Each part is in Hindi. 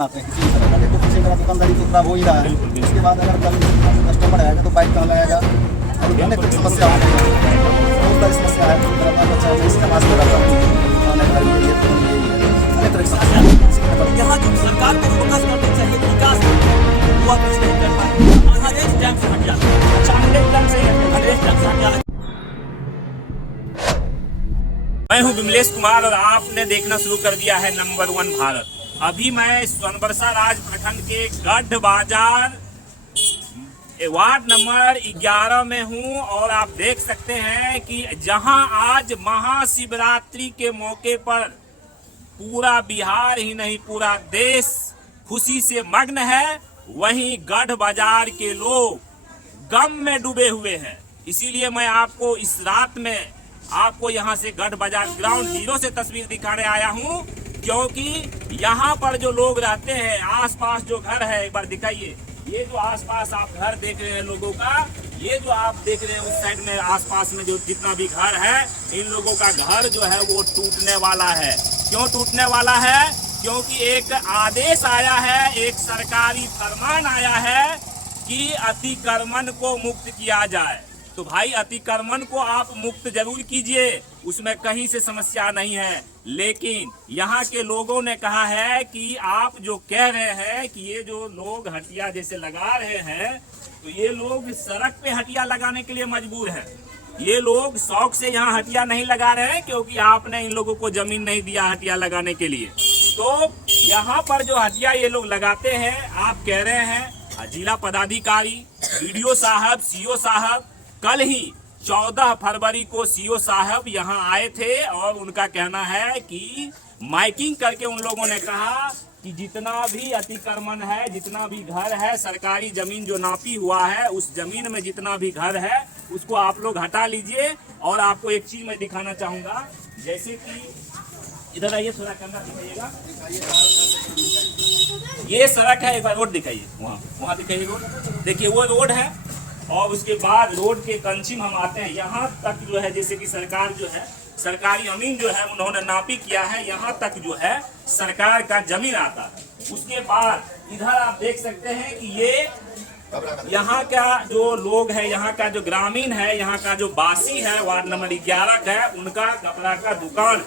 आते हैं किसी भी तरह का। देखो किसी तरह दुकानदारी तो खराब हो ही रहा है। इसके बाद अगर कल कस्टमर आएगा तो बाइक कहाँ लगाएगा, और अनेक समस्या हो रही है, बहुत सारी समस्या है। मेरा बच्चा है इसका मास्क लगाता हूँ, अनेक तरह की अनेक तरह की समस्या है। यहाँ जो सरकार को फोकस करना चाहिए विकास वो कुछ नहीं कर पाए। यहाँ रेस्ट टाइम से हट जाता है, चांगले टाइम से रेस्ट टाइम से हट जाता है। मैं हूं विमलेश कुमार और आपने देखना शुरू कर दिया है नंबर 1 भारत। अभी मैं सोनबरसा राज प्रखंड के गढ़ बाजार वार्ड नंबर 11 में हूं और आप देख सकते हैं कि जहां आज महाशिवरात्रि के मौके पर पूरा बिहार ही नहीं पूरा देश खुशी से मग्न है, वहीं गढ़ बाजार के लोग गम में डूबे हुए हैं। इसीलिए मैं आपको इस रात में आपको यहां से गढ़ बाजार ग्राउंड जीरो से तस्वीर दिखाने आया हूं, क्योंकि यहां पर जो लोग रहते हैं, आसपास जो घर है, एक बार दिखाइए। ये जो आसपास आप घर देख रहे हैं लोगों का, ये जो आप देख रहे हैं उस साइड में आसपास में जो जितना भी घर है, इन लोगों का घर जो है वो टूटने वाला है। क्यों टूटने वाला है? क्योंकि एक आदेश आया है, एक सरकारी फरमान आया है कि अतिक्रमण को मुक्त किया जाए। तो भाई अतिक्रमण को आप मुक्त जरूर कीजिए, उसमें कहीं से समस्या नहीं है, लेकिन यहाँ के लोगों ने कहा है कि आप जो कह रहे हैं कि ये जो लोग हटिया जैसे लगा रहे हैं, तो ये लोग सड़क पे हटिया लगाने के लिए मजबूर है। ये लोग शौक से यहाँ हटिया नहीं लगा रहे हैं क्योंकि आपने इन लोगों को जमीन नहीं दिया हटिया लगाने के लिए। तो यहाँ पर जो हटिया ये लोग लगाते हैं, आप कह रहे हैं जिला पदाधिकारी, बीडीओ साहब, सीओ साहब, कल ही 14 फरवरी को सीओ साहब यहाँ आए थे और उनका कहना है कि माइकिंग करके उन लोगों ने कहा कि जितना भी अतिक्रमण है, जितना भी घर है, सरकारी जमीन जो नापी हुआ है, उस जमीन में जितना भी घर है उसको आप लोग हटा लीजिए। और आपको एक चीज मैं दिखाना चाहूंगा, जैसे कि इधर आइए, थोड़ा कैमरा दिखाइएगा। ये सड़क है, एक बार रोड दिखाइए, वहाँ दिखाइए रोड। देखिए वो रोड है और उसके बाद रोड के कंचिम हम आते हैं, यहाँ तक जो है जैसे कि सरकार जो है, सरकारी जमीन जो है उन्होंने नापी किया है, यहाँ तक जो है सरकार का जमीन आता है। उसके बाद इधर आप देख सकते हैं कि ये यहाँ का जो लोग है, यहाँ का जो ग्रामीण है, यहाँ का जो बासी है वार्ड नंबर 11 का है, उनका कपड़ा का दुकान है।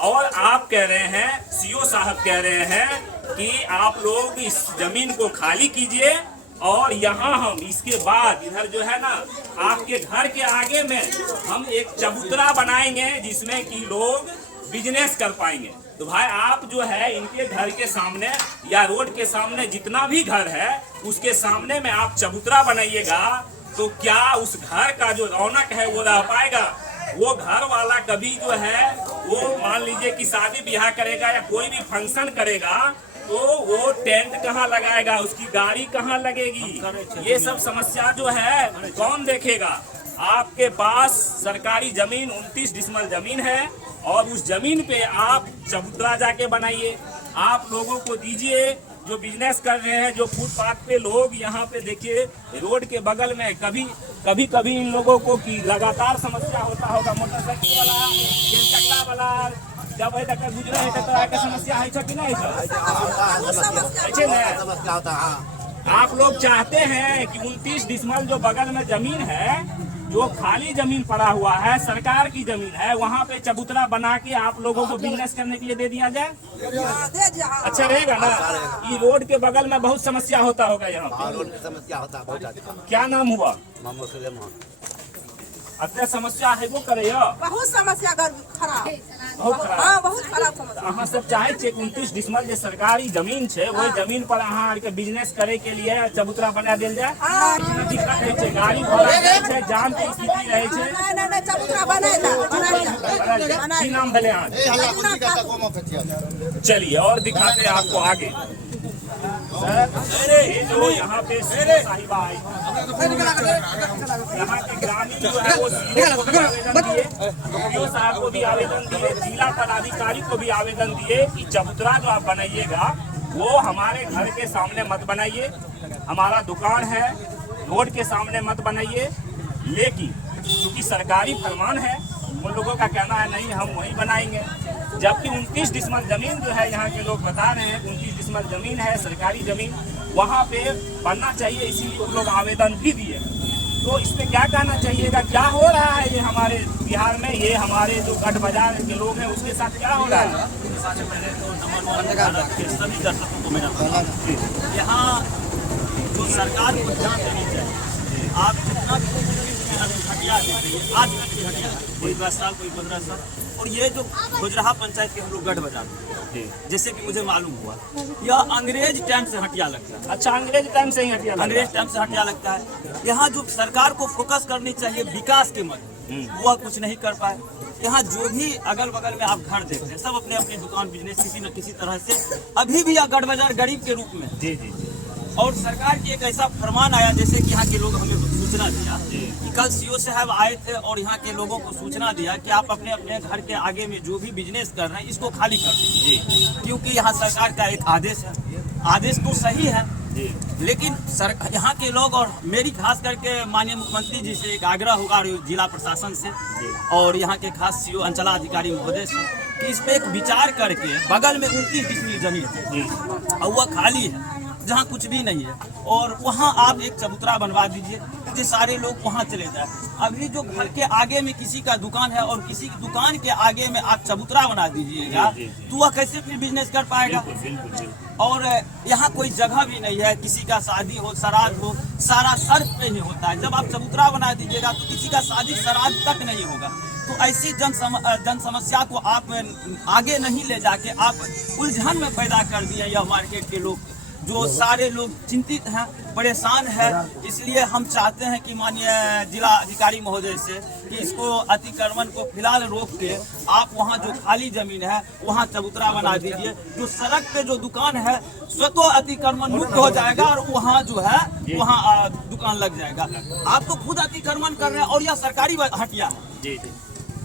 और आप कह रहे हैं, सीओ साहब कह रहे हैं कि आप लोग इस जमीन को खाली कीजिए और यहाँ हम इसके बाद इधर जो है ना आपके घर के आगे में हम एक चबूतरा बनाएंगे जिसमें कि लोग बिजनेस कर पाएंगे। तो भाई आप जो है इनके घर के सामने या रोड के सामने जितना भी घर है उसके सामने में आप चबूतरा बनाइएगा, तो क्या उस घर का जो रौनक है वो रह पाएगा? वो घर वाला कभी जो है वो मान लीजिए कि शादी ब्याह करेगा या कोई भी फंक्शन करेगा, तो वो टेंट कहाँ लगाएगा, उसकी गाड़ी कहाँ लगेगी? ये सब समस्या जो है कौन देखेगा? आपके पास सरकारी जमीन 29 डिसमल जमीन है और उस जमीन पे आप चबूतरा जाके बनाइए, आप लोगों को दीजिए जो बिजनेस कर रहे हैं, जो फुटपाथ पे लोग यहाँ पे देखिए रोड के बगल में कभी इन लोगों को की लगातार समस्या होता होगा, मोटरसाइकिल वाला, तीन चक्का वाला जब तक गुजरे है तो के समस्या है कि नहीं? आप लोग चाहते हैं कि 29 डिसमल जो बगल में जमीन है, जो खाली जमीन पड़ा हुआ है, सरकार की जमीन है, वहाँ पे चबूतरा बना के आप लोगों को बिजनेस करने के लिए दे दिया जाए, अच्छा रहेगा ना? ये रोड के बगल में बहुत समस्या होता होगा यहाँ पे। समस्या होता है। क्या नाम हुआ? मोहम्मद सुलेमान। अच्छा समस्या है वो करे बहुत समस्या खराब, बहुत खराब। हाँ बहुत खराब समस्या। अहाँ सब चाहे छे 29 डिसमल जे सरकारी जमीन छे, वही जमीन पर अहाँ आर के बिजनेस करे के लिए चबूतरा बना देल जाए। दिक्कत है छे, गाड़ी घोड़ा रहे छे, जाम के स्थिति रहे छे। नहीं चबूतरा बनाए। की नाम भले आज? चलिए और दिखाते हैं आपको आगे। ये जो यहाँ पे साहिबा आई, यहाँ के ग्रामीण जो है वो सीओ साहब को भी आवेदन दिए, जिला पदाधिकारी को भी आवेदन दिए कि चबूतरा जो आप बनाइएगा वो हमारे घर के सामने मत बनाइए, हमारा दुकान है, रोड के सामने मत बनाइए। लेकिन क्योंकि सरकारी फरमान है, उन लोगों का कहना है नहीं हम वहीं बनाएंगे, जबकि 29 डिसमल जमीन जो है यहाँ के लोग बता रहे हैं 29 डिसमल जमीन है सरकारी जमीन, वहाँ पे बनना चाहिए, इसीलिए वो लोग आवेदन भी दिए। तो इसमें क्या कहना चाहिएगा, क्या हो रहा है ये हमारे बिहार में, ये हमारे जो गढ़ बाजार के लोग हैं उसके साथ क्या हो रहा है? सबसे पहले तो नंबर 1 के सभी दर्शकों को मेरा प्रणाम। यहाँ जो सरकार को ध्यान देनी चाहिए, आप जितना भी हटिया दे रही है, आज तक की हटिया, कोई 10 साल कोई 15 साल, और ये जो गुजराहा पंचायत के हम लोग गढ़ बाजार में, जैसे कि मुझे मालूम हुआ यह अंग्रेज टाइम से हटिया लगता है। अच्छा, अंग्रेज टाइम से ही हटिया, अंग्रेज टाइम से हटिया लगता है। यहाँ जो सरकार को फोकस करनी चाहिए विकास के मध्य, वह कुछ नहीं कर पाए। यहाँ जो भी अगल बगल में आप घर देखते हैं सब अपने अपनी दुकान बिजनेस किसी न किसी तरह से अभी भी यह गढ़ बाजार गरीब के रूप में। जी जी। और सरकार की एक ऐसा फरमान आया, जैसे कि यहाँ के लोग हमें सूचना दिया कि कल सीओ साहब आए थे और यहाँ के लोगों को सूचना दिया कि आप अपने अपने घर के आगे में जो भी बिजनेस कर रहे हैं इसको खाली कर दीजिए, क्योंकि यहाँ सरकार का एक आदेश है। आदेश तो सही है, लेकिन यहाँ के लोग और मेरी खास करके माननीय मुख्यमंत्री जी से एक आग्रह होगा जिला प्रशासन से और यहाँ के खास सीओ अंचलाधिकारी महोदय से कि इस पे एक विचार करके बगल में 29 डिसमिल जमीन और वह खाली है जहाँ कुछ भी नहीं है, और वहाँ आप एक चबूतरा बनवा दीजिए कि सारे लोग वहाँ चले जाए। अभी जो घर के आगे में किसी का दुकान है और किसी की दुकान के आगे में आप चबूतरा बना दीजिएगा तो वह कैसे फिर बिजनेस कर पाएगा? और यहाँ कोई जगह भी नहीं है, किसी का शादी हो श्राद्ध हो सारा सड़क पे ही होता है। जब आप चबूतरा बना दीजिएगा तो किसी का शादी श्राद्ध तक नहीं होगा। तो ऐसी जन समस्या को आप आगे नहीं ले जाके आप उलझन में पैदा कर दिए। यह मार्केट के लोग जो सारे लोग चिंतित हैं, परेशान है, इसलिए हम चाहते हैं कि माननीय जिला अधिकारी महोदय से कि इसको अतिक्रमण को फिलहाल रोक के आप वहाँ जो खाली जमीन है वहाँ चबूतरा बना दीजिए। जो सड़क पे जो दुकान है स्वतः अतिक्रमण मुक्त हो जाएगा और वहाँ जो है वहाँ दुकान लग जाएगा। आप तो खुद अतिक्रमण कर रहे हैं और यह सरकारी हटिया है,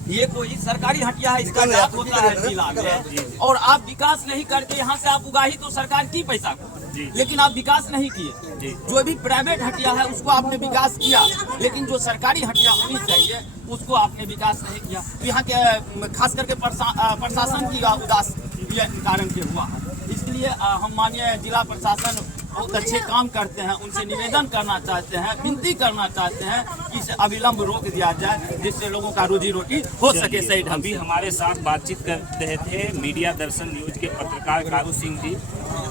ये कोई सरकारी हटिया है, इसका जाप होता है जिला में, और आप विकास नहीं करके यहाँ से आप उगाही तो सरकार की पैसा को, लेकिन आप विकास नहीं किए। जो भी प्राइवेट हटिया है उसको आपने विकास किया, लेकिन जो सरकारी हटिया होनी चाहिए उसको आपने विकास नहीं किया। यहाँ के खास करके प्रशासन की उदास कारण से हुआ है। इसलिए हम माननीय जिला प्रशासन बहुत अच्छे काम करते हैं, उनसे निवेदन करना चाहते हैं, विनती करना चाहते हैं कि इसे अविलंब रोक दिया जाए जिससे लोगों का रोजी रोटी हो सके सही ढंग। अभी हमारे साथ बातचीत कर रहे थे मीडिया दर्शन न्यूज के पत्रकार कारू सिंह जी,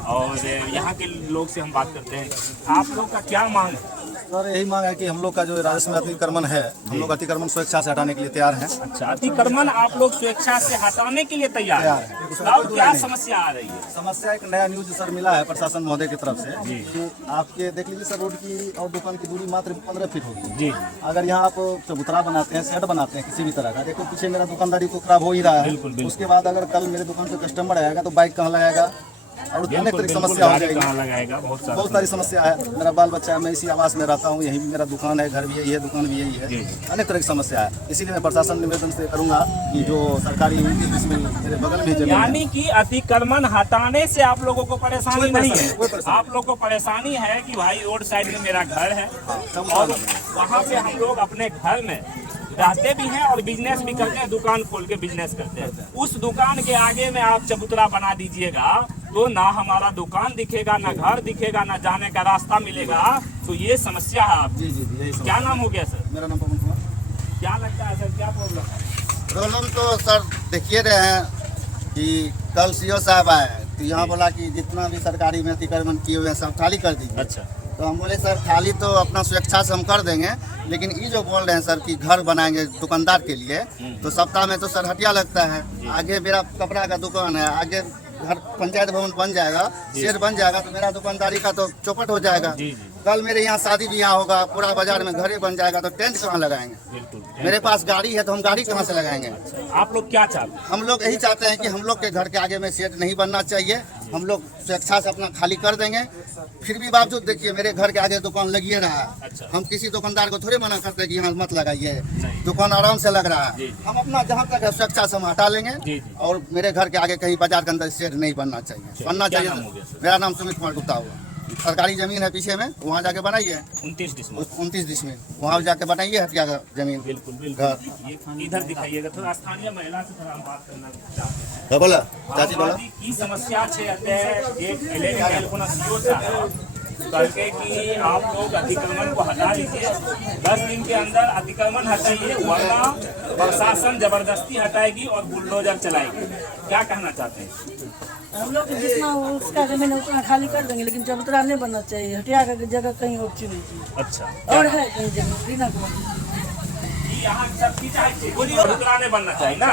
और यहाँ के लोग से हम बात करते हैं। आप लोग का क्या मांग है? सर यही मांग है कि हम लोग का जो राजस्व में अतिक्रमण है, हम लोग अतिक्रमण स्वेच्छा से हटाने के लिए तैयार हैं। अच्छा, अतिक्रमण आप लोग स्वेच्छा से हटाने के लिए तैयार हैं। अब क्या समस्या आ रही है? समस्या एक नया न्यूज सर मिला है प्रशासन महोदय की तरफ से कि आपके देख लीजिए सर, रोड की और दुकान की दूरी मात्र 15 फीट होगी जी। अगर यहाँ आप चबूतरा बनाते हैं, शेड बनाते हैं किसी भी तरह का, देखो पीछे मेरा दुकानदारी तो खराब हो ही रहा है। उसके बाद अगर कल मेरे दुकान पे कस्टमर आएगा तो बाइक कहाँ लगाएगा और अनेक तरह की समस्या हो जाएगी। बहुत सारी समस्या है। मेरा बाल बच्चा है, मैं इसी आवास में रहता हूँ, यहीं भी मेरा दुकान है, घर भी यही है, दुकान भी यही है, अनेक तरह की समस्या है। इसीलिए मैं प्रशासन निवेदन से करूंगा कि जो सरकारी जिसमें मेरे बगल में जमीन, यानी कि अतिक्रमण हटाने से आप लोगों को परेशानी नहीं है। आप लोगों को परेशानी है कि भाई रोड साइड में मेरा घर है और वहाँ पे हम लोग अपने घर में रहते भी हैं और बिजनेस भी करते हैं, दुकान खोल के बिजनेस करते हैं। उस दुकान के आगे में आप चबूतरा बना दीजिएगा तो ना हमारा दुकान दिखेगा, ना घर दिखेगा, ना जाने का रास्ता मिलेगा। तो ये समस्या है आप। जी जी जी, क्या नाम हो गया सर? मेरा नाम पवन कुमार। क्या लगता है सर, क्या प्रॉब्लम है? प्रॉब्लम तो सर देखिए रहे हैं कि कल सीओ साहब आए तो यहाँ बोला कि जितना भी सरकारी में अतिक्रमण किए हुए हैं सब खाली कर दीजिए। अच्छा, तो हम बोले सर खाली तो अपना स्वेच्छा से हम कर देंगे, लेकिन ये जो बोल रहे हैं सर कि घर बनाएंगे दुकानदार के लिए, तो सप्ताह में तो सर हटिया लगता है। आगे मेरा कपड़ा का दुकान है, आगे घर पंचायत भवन बन जाएगा, शेड बन जाएगा तो मेरा दुकानदारी का तो चौपट हो जाएगा। कल मेरे यहाँ शादी ब्याह होगा, पूरा बाजार में घरे बन जाएगा तो टेंट कहाँ लगाएंगे? मेरे पास गाड़ी है तो हम गाड़ी कहाँ से लगाएंगे? आप लोग क्या चाहते हैं? हम लोग यही चाहते हैं कि हम लोग के घर के आगे में शेड नहीं बनना चाहिए। हम लोग स्वेच्छा से अपना खाली कर देंगे। फिर भी बावजूद देखिए मेरे घर के आगे दुकान लगिए रहा है। हम किसी दुकानदार को थोड़े मना करते हैं कि यहाँ मत लगाइए, दुकान आराम से लग रहा है। हम अपना जहाँ तक है स्वेच्छा से हम हटा लेंगे और मेरे घर के आगे कहीं बाजार के अंदर शेड नहीं बनना चाहिए। बनना चाहिए। मेरा नाम सुमित कुमार गुप्ता हुआ। सरकारी जमीन है पीछे में, वहाँ जाके बनाइए 29 डिसमिल। 29 डिसमिल, वहाँ जाके बनाइए हटिया का जमीन। बिल्कुल घर बिल्कुल। ये इधर दिखाइएगा थोड़ा, स्थानीय महिला से थोड़ा हम बात करना चाहते हैं। बोला चाची बोला आबादी की समस्या छे एक एल सीओ साहब करके कि आप लोग अतिक्रमण को हटा लीजिए, 10 दिन के अंदर अतिक्रमण हटाइए, वरना प्रशासन जबरदस्ती हटाएगी और बुलडोजर चलाएगी। क्या कहना चाहते हैं? हम लोग जितना उसका जमीन है उतना खाली कर देंगे, लेकिन चबूतरा नहीं बनना चाहिए। हटिया का जगह कहीं और चुनी चाहिए। अच्छा, और है कहीं जगह बिना यहाँ सब चीज चाहिए, चबूतरा नहीं बनना चाहिए ना।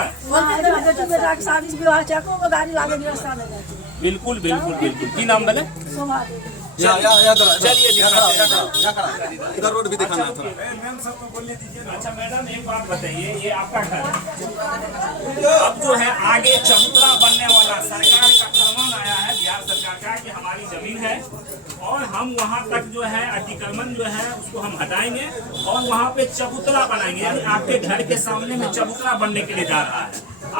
बेटी बेटा के शादी विवाह चाको को गाड़ी लागे व्यवस्था नहीं रहती। बिल्कुल बिल्कुल बिल्कुल। की नाम बोले? सोमा चलिए इधर रोड भी दिखाना थोड़ा। अच्छा मैडम एक बात बताइए, ये आपका घर है, अब जो है आगे चबूतरा बनने वाला सरकार का फरमान आया है, बिहार सरकार का, कि हमारी जमीन है और हम वहाँ तक जो है अतिक्रमण जो है उसको हम हटाएंगे और वहाँ पे चबूतरा बनाएंगे, यानी आपके घर के सामने में चबूतरा बनने के लिए जा रहा है।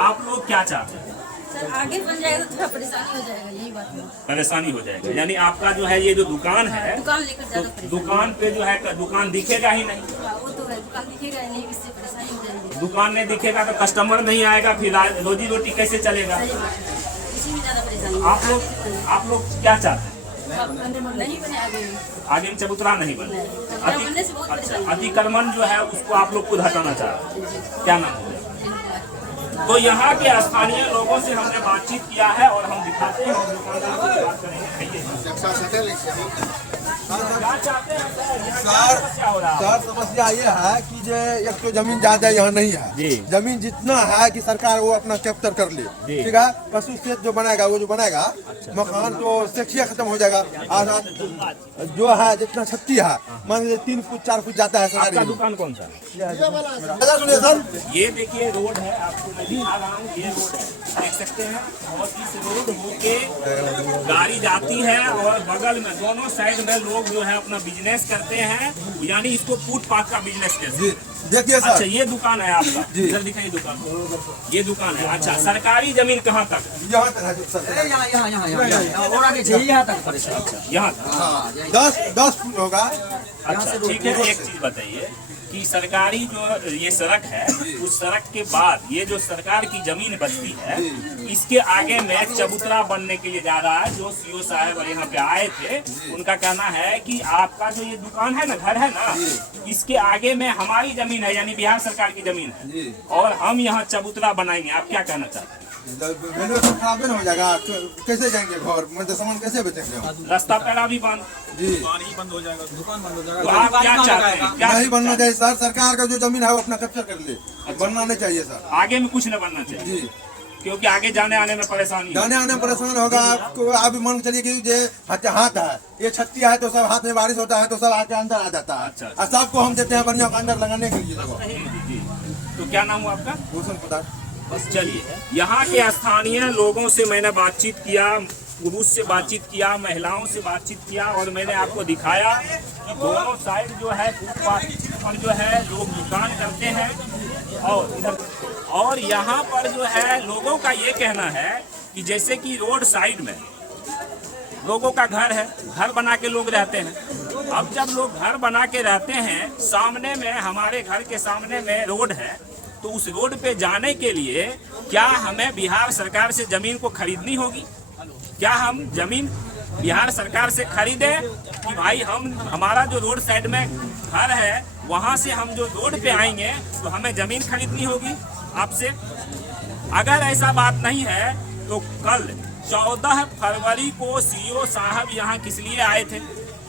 आप लोग क्या चाहते हैं? सर आगे बन जाएगा तो थोड़ा परेशानी हो जाएगा, यही बात है। परेशानी हो जाएगा, यानी आपका जो है ये जो दुकान है, दुकान लेकर तो ज्यादा परेशानी। दुकान पे जो है दुकान दिखेगा ही नहीं। वो तो है, दुकान दिखेगा ही नहीं, इससे परेशानी हो जाएगी। दुकान नहीं दिखेगा तो कस्टमर नहीं आएगा, फिर रोजी रोटी कैसे चलेगा? इसी में ज्यादा परेशानी है। आप लोग क्या चाहते हैं? नहीं बने आगे में। आगे में चबूतरा नहीं बने। चबूतरा बनने से बहुत अच्छा, परेशानी है। अतिक्रमण जो है उसको आप लोग खुद हटाना चाहते हैं। क्या नाम है? तो यहाँ के स्थानीय लोगों से हमने बातचीत किया है और हम दिखाते हैं, हम दुकानदारों से बात करेंगे। क्या चाहते हैं सर? क्या हो रहा है? सर समस्या ये है कि जे एक तो जमीन ज्यादा यहाँ नहीं है, जी। जमीन जितना है कि सरकार वो अपना कैप्चर कर ले, जी। ठीक है। पशु क्षेत्र जो बनाएगा वो जो बनाएगा, मकान तो सेक्सिया खत्म हो जाएगा। जो है जितना छत्ती है, मान लीजिए 3 फुट 4 फुट जाता है आपका सरकारी। दुकान कौन सा? सुनिए सर, ये देखिए रोड है, आपको मैं दिखा रहा हूँ, ये रोड है, देख सकते हैं। और इस रोड होके गाड़ी जाती है और बगल में दोनों साइड में लोग जो है अपना बिजनेस करते हैं, यानी इसको फुटपाथ का बिजनेस कहते हैं। देखिए अच्छा, सर, ये दुकान है आपका, इधर दिखाइए दुकान, ये दुकान है। अच्छा, सरकारी जमीन कहाँ तक? यहाँ तक है सर, यहाँ तक। 10 फुट होगा। अच्छा ठीक है, एक चीज बताइए कि सरकारी जो ये सड़क है, उस सड़क के बाद ये जो सरकार की जमीन बचती है, इसके आगे में चबूतरा बनने के लिए जा रहा है। जो सीओ साहब यहाँ पे आए थे, उनका कहना है कि आपका जो ये दुकान है ना, घर है ना, इसके आगे में हमारी जमीन है, यानी बिहार सरकार की जमीन है, और हम यहाँ चबूतरा बनाएंगे। आप क्या कहना चाहते हैं? मेनू तो खराब नहीं हो जाएगा, कैसे जाएंगे घर, मतलब सामान कैसे बेचेंगे हम? रास्ता पैरा भी बंद, जी, दुकान ही बंद हो जाएगा, दुकान बंद हो जाएगा। तो आप क्या चाहते हैं? क्या नहीं बनना चाहिए सर, सरकार का जो जमीन है वो अपना कैप्चर कर ले, बनना नहीं चाहिए सर। आगे में कुछ न बनना चाहिए, जी, क्योंकि आगे जाने आने में परेशानी है। जाने आने में परेशान होगा आपको। आप मान के चलिए कि जे हाथ है, ये छत्ती है तो सब हाथ में बारिश होता है तो सब आके अंदर आ जाता है। अच्छा। और सबको हम देते हैं बढ़िया अंदर लगाने के लिए। जी। तो क्या नाम हुआ आपका? भूषण प्रधान। चलिए, यहाँ के स्थानीय लोगों से मैंने बातचीत किया, पुरुष से बातचीत किया, महिलाओं से बातचीत किया, और मैंने आपको दिखाया कि दोनों साइड जो है फुटपाथ पर जो है लोग दुकान करते हैं, और इधर और यहाँ पर जो है लोगों का ये कहना है कि जैसे कि रोड साइड में लोगों का घर है, घर बना के लोग रहते हैं। अब जब लोग घर बना के रहते हैं, सामने में हमारे घर के सामने में रोड है, तो उस रोड पे जाने के लिए क्या हमें बिहार सरकार से जमीन को खरीदनी होगी? क्या हम जमीन बिहार सरकार से खरीदें कि भाई हमारा जो रोड साइड में घर है, वहाँ से हम जो रोड पे आएंगे तो हमें जमीन खरीदनी होगी आपसे? अगर ऐसा बात नहीं है तो कल 14 फरवरी को सीओ साहब यहाँ किस लिए आए थे,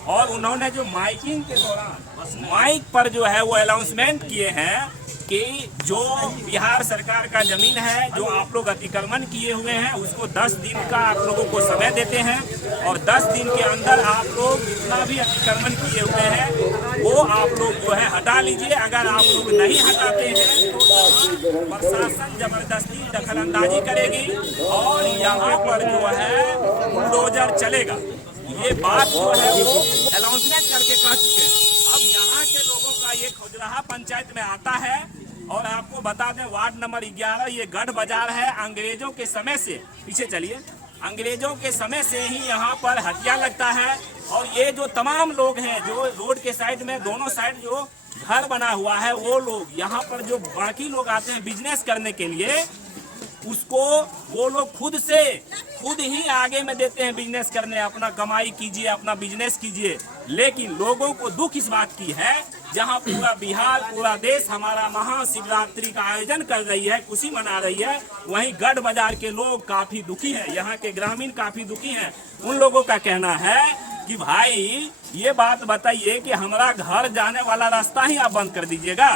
और उन्होंने जो माइकिंग के दौरान माइक पर जो है वो अनाउंसमेंट किए हैं कि जो बिहार सरकार का जमीन है, जो आप लोग अतिक्रमण किए हुए हैं, उसको 10 दिन का आप लोगों को समय देते हैं, और 10 दिन के अंदर आप लोग जितना भी अतिक्रमण किए हुए हैं वो आप लोग जो है हटा लीजिए। अगर आप लोग नहीं हटाते हैं तो प्रशासन जबरदस्ती दखलंदाजी करेगी और यहाँ पर जो है बुलडोजर चलेगा। ये बात जो है वो अनाउंसमेंट करके कह चुके हैं। अब यहाँ के लोगों का ये खुजराहा पंचायत में आता है, और आपको बता दें वार्ड नंबर 11 ये गढ़ बाजार है। अंग्रेजों के समय से, पीछे चलिए, अंग्रेजों के समय से ही यहाँ पर हटिया लगता है, और ये जो तमाम लोग हैं जो रोड के साइड में दोनों साइड जो घर बना हुआ है, वो लोग यहाँ पर जो बाकी लोग आते हैं बिजनेस करने के लिए, उसको वो लोग खुद ही आगे में देते हैं बिजनेस करने, अपना कमाई कीजिए, अपना बिजनेस कीजिए। लेकिन लोगों को दुख इस बात की है, जहां पूरा बिहार, पूरा देश हमारा महाशिवरात्रि का आयोजन कर रही है, खुशी मना रही है, वहीं गढ़ बाजार के लोग काफी दुखी हैं, यहाँ के ग्रामीण काफी दुखी हैं। उन लोगों का कहना है कि भाई ये बात बताइए कि हमारा घर जाने वाला रास्ता ही आप बंद कर दीजिएगा।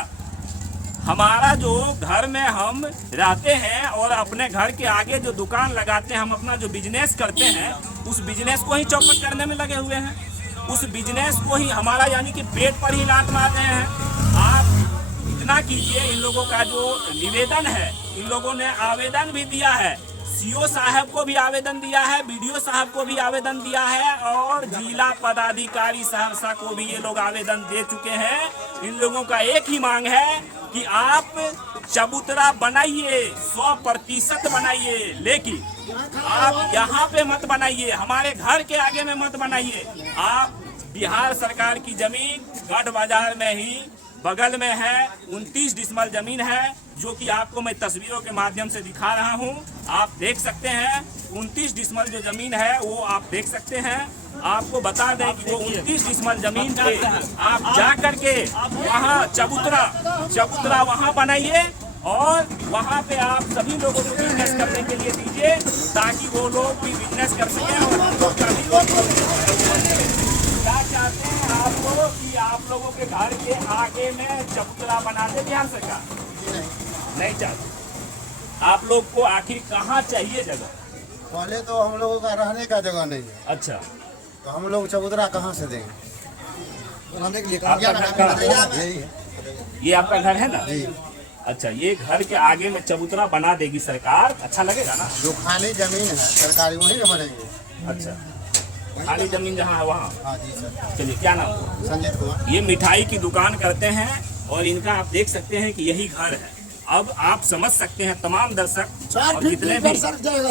हमारा जो घर में हम रहते हैं और अपने घर के आगे जो दुकान लगाते हैं, हम अपना जो बिजनेस करते हैं, उस बिजनेस को ही चौपट करने में लगे हुए हैं। उस बिजनेस को ही हमारा यानी कि पेट पर ही लात मार रहे हैं। आप इतना कीजिए, इन लोगों का जो निवेदन है, इन लोगों ने आवेदन भी दिया है, सीओ साहब को भी आवेदन दिया है, बीडीओ साहब को भी आवेदन दिया है और जिला पदाधिकारी सहरसा को भी ये लोग आवेदन दे चुके हैं। इन लोगों का एक ही मांग है कि आप चबूतरा बनाइए, 100% बनाइए, लेकिन आप यहाँ पे मत बनाइए, हमारे घर के आगे में मत बनाइए। आप बिहार सरकार की जमीन गढ़ बाजार में ही बगल में है, 29 डिसमल जमीन है, जो कि आपको मैं तस्वीरों के माध्यम से दिखा रहा हूं। आप देख सकते हैं 29 डिसमल जो जमीन है वो आप देख सकते हैं। आपको बता दें कि वो 29 डिसमल जमीन पे आप जा करके वहाँ चबूतरा वहाँ बनाइए और वहाँ पे आप सभी लोगों को बिजनेस करने के लिए दीजिए, ताकि वो लोग भी बिजनेस कर सकें और हम लोग का भी। क्या चाहते हैं आप लोग कि आप लोगों के घर के आगे में चबूतरा बना दे बिहार सरकार? नहीं चाहते। आप लोग को आखिर कहाँ चाहिए जगह? पहले तो हम लोगों का रहने का जगह नहीं है, अच्छा, तो हम लोग चबूतरा कहाँ से देंगे? रहने के लिए आपका घर कहाँ? यही है। ये आपका घर है ना? अच्छा, ये घर के आगे में चबूतरा बना देगी सरकार, अच्छा लगेगा ना? जो खाली जमीन है सरकारी वहीं में बनेंगे। अच्छा, खाली जमीन जहाँ है वहाँ? हाँ जी सर। चलिए, क्या नाम है? संजीत कुमार। ये मिठाई की दुकान करते हैं और इनका आप देख सकते हैं कि यही घर है। अब आप समझ सकते हैं तमाम दर्शक और जितने भी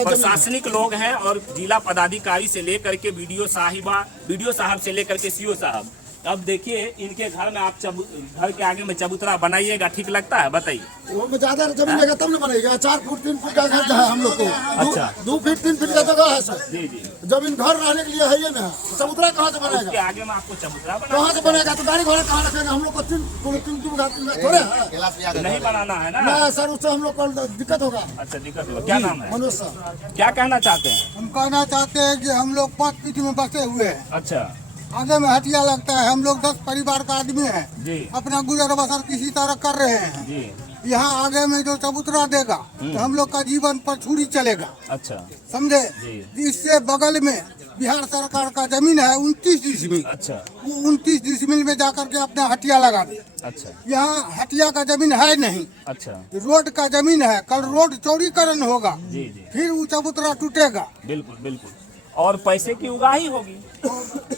प्रशासनिक लोग हैं और जिला पदाधिकारी से लेकर के वीडियो साहब से लेकर के सीओ साहब, अब देखिए इनके घर में आप घर के आगे में चबूतरा बनाइएगा, ठीक लगता है? बताइए। वो में ज्यादा जमीन लेगा तब न बनेगा। 4 फुट 3 फुट का घर है हम लोग को। अच्छा। 2 फीट 3 फीट का जगह है सर। जी जी। जमीन घर रहने के लिए है ये ना, चबूतरा कहाँ से उसके बनेगा? आगे में आपको चबूतरा कहाँ से बनेगा? तो गाड़ी घोड़ा कहाँ रखेगा? हम लोग को 3 थोड़े है नहीं बनाना है ना? ना सर, उससे हम लोग को दिक्कत होगा। अच्छा, दिक्कत होगा। क्या नाम है? मनोज सर। क्या कहना चाहते हैं? हम कहना चाहते हैं कि हम लोग 5 फीट में बसे हुए हैं। अच्छा आगे में हटिया लगता है, हम लोग 10 परिवार का आदमी है, जी, अपना गुजर बसर किसी तरह कर रहे हैं जी। यहाँ आगे में जो चबूतरा देगा तो हम लोग का जीवन पर छुरी चलेगा। अच्छा, समझे? जी। इससे बगल में बिहार सरकार का जमीन है 29 डिसमिल। अच्छा, वो 29 डिसमिल में जाकर के अपना हटिया लगा दे। अच्छा, यहाँ हटिया का जमीन है नहीं, अच्छा, रोड का जमीन है। कल रोड चौड़ीकरण होगा, जी जी, फिर वो चबूतरा टूटेगा बिल्कुल बिल्कुल, और पैसे की उगाही होगी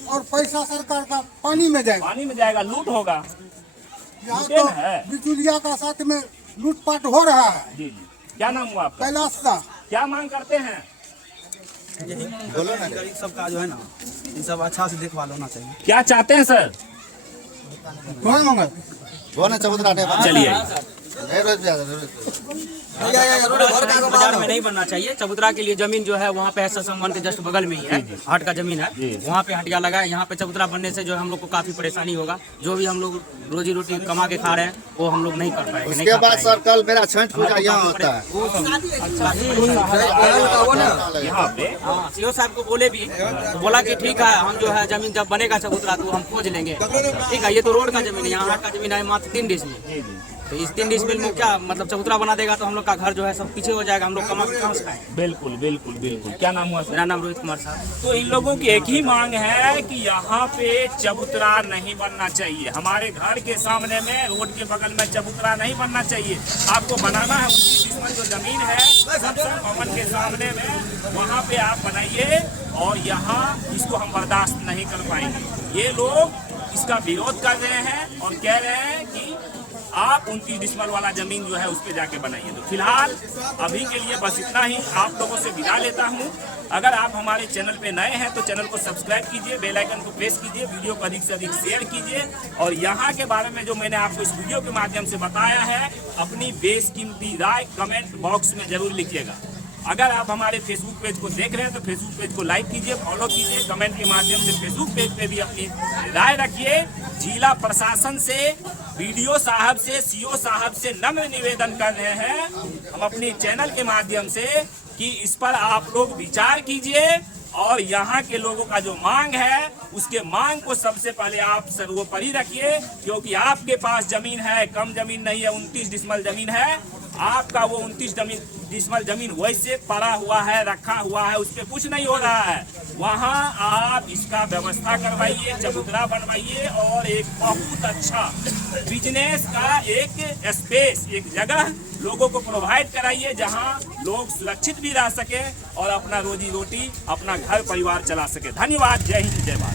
और पैसा सरकार का पानी में जाएगा। पानी में जाएगा, लूट होगा। यहाँ लूटे तो न है। बिचुलिया का साथ में लूटपाट हो रहा है। जी जी। क्या नाम हुआ आपका? कैलाश सा। क्या मांग करते हैं? बोलो ना, गरीब सबका जो है ना, इन सब अच्छा से देखभाल होना चाहिए। क्या चाहते हैं सर? कौन मंगल? कौन है चबूतरा? चलिए, बाजार में नहीं बनना चाहिए। चबूतरा के लिए जमीन जो है वहाँ पे है, संवन के जस्ट बगल में ही है, हाट का जमीन है, वहाँ पे हटिया लगा है। यहाँ पे चबूतरा बनने से जो है हम लोग को काफी परेशानी होगा। जो भी हम लोग रोजी रोटी कमा के खा रहे हैं वो हम लोग नहीं कर पाएंगे। उसके बाद सर कल मेरा छठ पूजा यहाँ होता है। यहाँ पे सीओ साहब को बोले भी तो बोला कि ठीक है, हम जो है जमीन जब बनेगा चबूतरा तो हम खोज लेंगे। ठीक है, ये तो रोड का जमीन है, यहाँ हाट का जमीन है मात्र 3 डिसमिल। तो इस 3 डिसमिल में क्या मतलब चबूतरा बना देगा तो हम लोग का घर जो है सब पीछे हो जाएगा, हम लोग कमा के कहाँ से खाएंगे? बिल्कुल बिल्कुल बिल्कुल। क्या नाम हुआ? मेरा नाम रोहित कुमार साहब। तो इन लोगों की एक ही मांग है कि यहाँ पे चबूतरा नहीं बनना चाहिए। हमारे घर के सामने में रोड के बगल में चबूतरा नहीं बनना चाहिए। आपको बनाना है 29 डिसमिल जो जमीन है संसद भवन के सामने में, वहाँ पे आप बनाइए और यहाँ इसको हम बर्दाश्त नहीं कर पाएंगे। ये लोग इसका विरोध कर रहे हैं और कह रहे हैं कि आप 29 डिसमल वाला जमीन जो है उस पर जाके बनाइए। तो फिलहाल अभी के लिए बस इतना ही, आप लोगों से विदा लेता हूँ। अगर आप हमारे चैनल पे नए हैं तो चैनल को सब्सक्राइब कीजिए, बेल आइकन को प्रेस कीजिए, वीडियो को अधिक से अधिक शेयर कीजिए और यहाँ के बारे में जो मैंने आपको इस वीडियो के माध्यम से बताया है अपनी बेशकीमती राय कमेंट बॉक्स में जरूर लिखिएगा। अगर आप हमारे फेसबुक पेज को देख रहे हैं तो फेसबुक पेज को लाइक कीजिए, फॉलो कीजिए, कमेंट के माध्यम से फेसबुक पेज पे भी अपनी राय रखिए। जिला प्रशासन से, वीडियो साहब से, सीओ साहब से नम्र निवेदन कर रहे हैं हम अपनी चैनल के माध्यम से कि इस पर आप लोग विचार कीजिए और यहाँ के लोगों का जो मांग है उसके मांग को सबसे पहले आप सर्वोपरि रखिए, क्योंकि आपके पास जमीन है, कम जमीन नहीं है, 29 डिसमल जमीन है। आपका वो 29 डिसमल जमीन वैसे पड़ा हुआ है, रखा हुआ है, उस पर कुछ नहीं हो रहा है। वहाँ आप इसका व्यवस्था करवाइए, चबूतरा बनवाइए और एक बहुत अच्छा बिजनेस का एक स्पेस, एक जगह लोगों को प्रोवाइड कराइए जहाँ लोग सुरक्षित भी रह सके और अपना रोजी रोटी, अपना घर परिवार चला सके। धन्यवाद। जय हिंद, जय भारत।